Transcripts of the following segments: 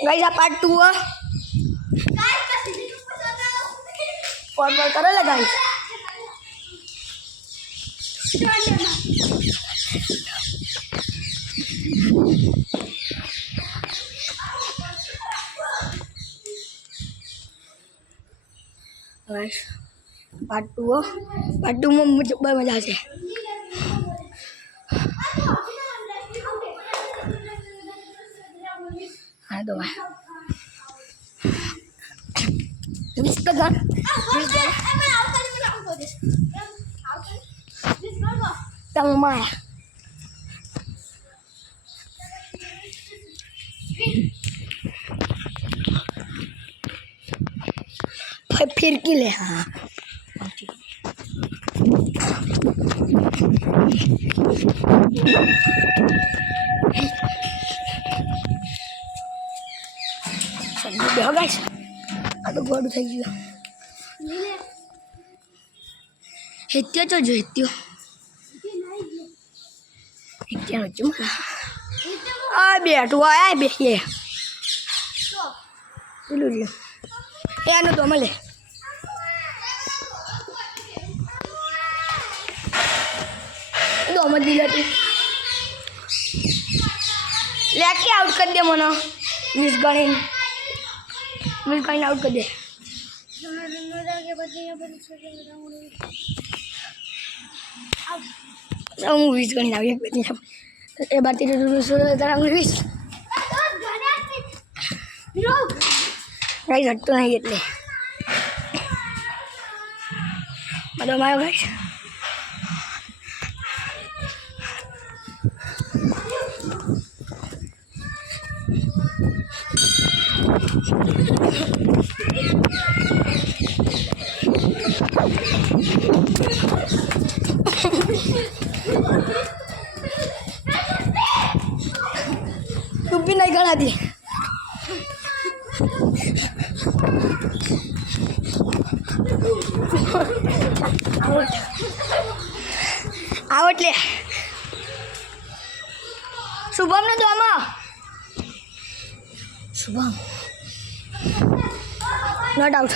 गाइस आ पार्ट 2 है फॉरवर्ड करो ले गाइस गाइस पार्ट 2 में मुझे बहुत मजा आती है हाँ तो भाई इसका गान तंग माया फिर की ले हाँ देखो गाइस आ तो गोड़ થઈ ગયો હેત્યો તો જો હેત્યો હેત્યો જો મારા આ બેઠો આ બેહીએ પેલું લ્યો એનો તો મળે દો મત દિલાતી લેકે આઉટ કરી દે મને મિસ ગણી आउट कर दे मूवीज गणी आवी ए बार तेरे मूवीज गाइस हटतो नहीं એટલે मतलब आयो गाइस तू भी नहीं गड़ा दी आउट ले शुभम ने दो आमा शुभम नॉट आउट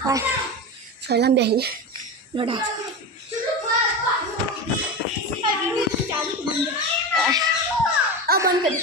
हाय सलाम बेही नॉट आउट अब बंद कर